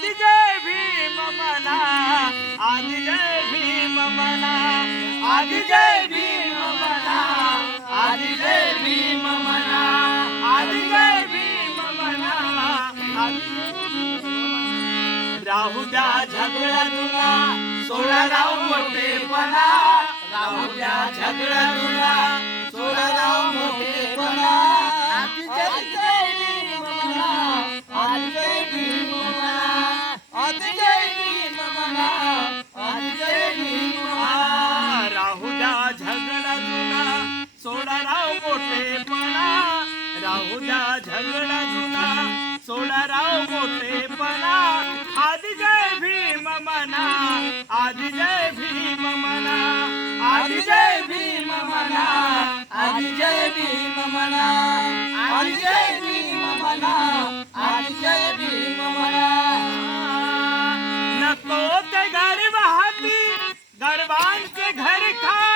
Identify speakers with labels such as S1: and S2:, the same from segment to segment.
S1: आदि जय भीम म्हणा आदि जय भीम म्हणा आदि जय भीम म्हणा आदि जय भीम म्हणा आदि जय भीम म्हणा आदि- राहू द्या झगडा तुला सोळा राव मोठेपणा राहू द्या झगडा द्या जुना सोडा राव मोठेपणा आदि जय भीम मना आदि जय भीम मना. आदि जय भीम मना आदि जय भीम मना. आदि जय भीम मना आदि जय भीम मना. नको ते गरीब हाती गरबांचे घर खा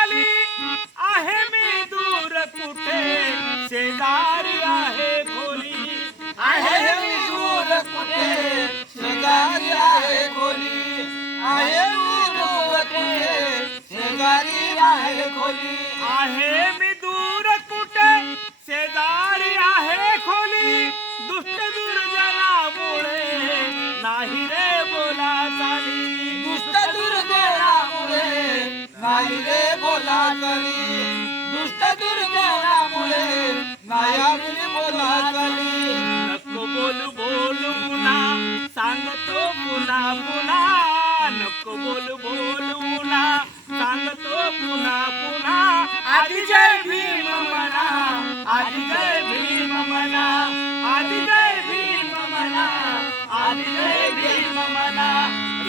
S1: आहे खोली. आहे मी दूर कुठे? शेजारी आहे खोली. दुष्ट दुर्जनामुळे. नाही रे बोला चाली दुष्ट दुर्जनामुळे. नाही रे बोला चाली दुष्ट दुर्जनामुळे. नाही रे बोला चाली नको बोलू बोलू पुन्हा. सांगतो पुन्हा पुन्हा. नको बोलू बोलू पुन्हा. सांगतो पुन्हा पुन्हा आदि जय भीम म्हणा आदि जय भीम म्हणा आदि जय भीम म्हणा आदि जय भीम म्हणा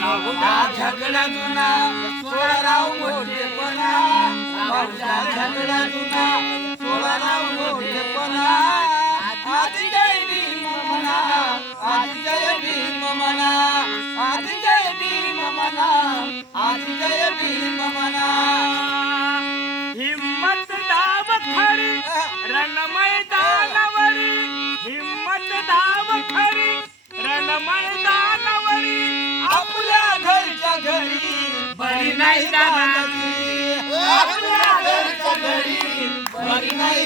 S1: राहुला झगडा जुना सोळा राव मोठेपणा राहू झगडा जुना सोळा राव मोठेपणा आदि जय भीम म्हणा आदि जय भीम म्हणा आदि जय भीम म्हणा आदि जय भीम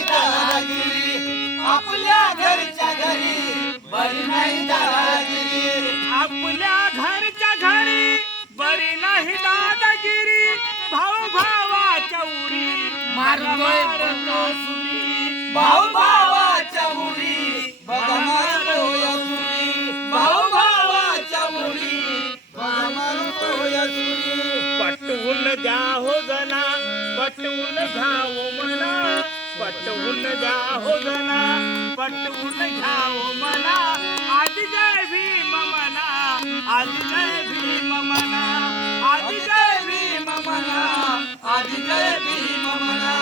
S1: नाही दादागिरी आपल्या घरच्या घरी बरी नाही दादागिरी आपल्या घरच्या घरी बरी नाही दादागिरी भाऊ भावाच्या उरी मारतोय सुरी भाऊ भावाच्या उरी बघा मारतोय सुरी भाऊ भावाच्या उरी बघा मारतोय सुरी पटवून द्या हो जना पटवून घ्यावो म्हणा. पटवून द्या हो जना पटवून घ्यावो मला. आदि जय भीम म्हणा आदि जय भीम म्हणा आदि जय भीम म्हणा आदि जय भीम म्हणा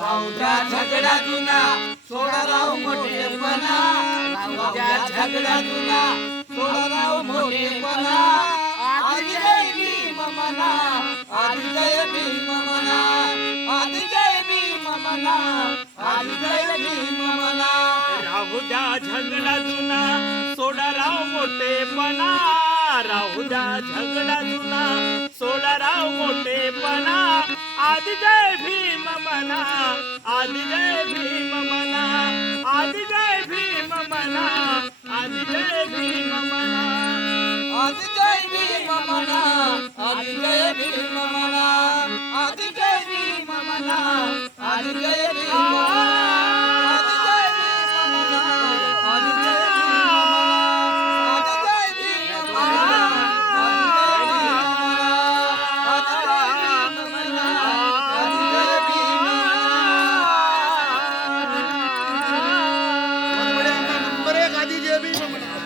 S1: राहू झगडा जुना सोडा राव मोठेपणा राहू द्या झगडा जुना म्हणा राहू द्या झगडा जुना. सोडा राव मोठेपणा राहू द्या झगडा जुना. सोडा राव मोठेपणा आदि जय भीम म्हणा आदि जय भीम म्हणा आदि जय भीम म्हणा आदि जय भीम म्हणा आदि जय भीम म्हणा आदि जय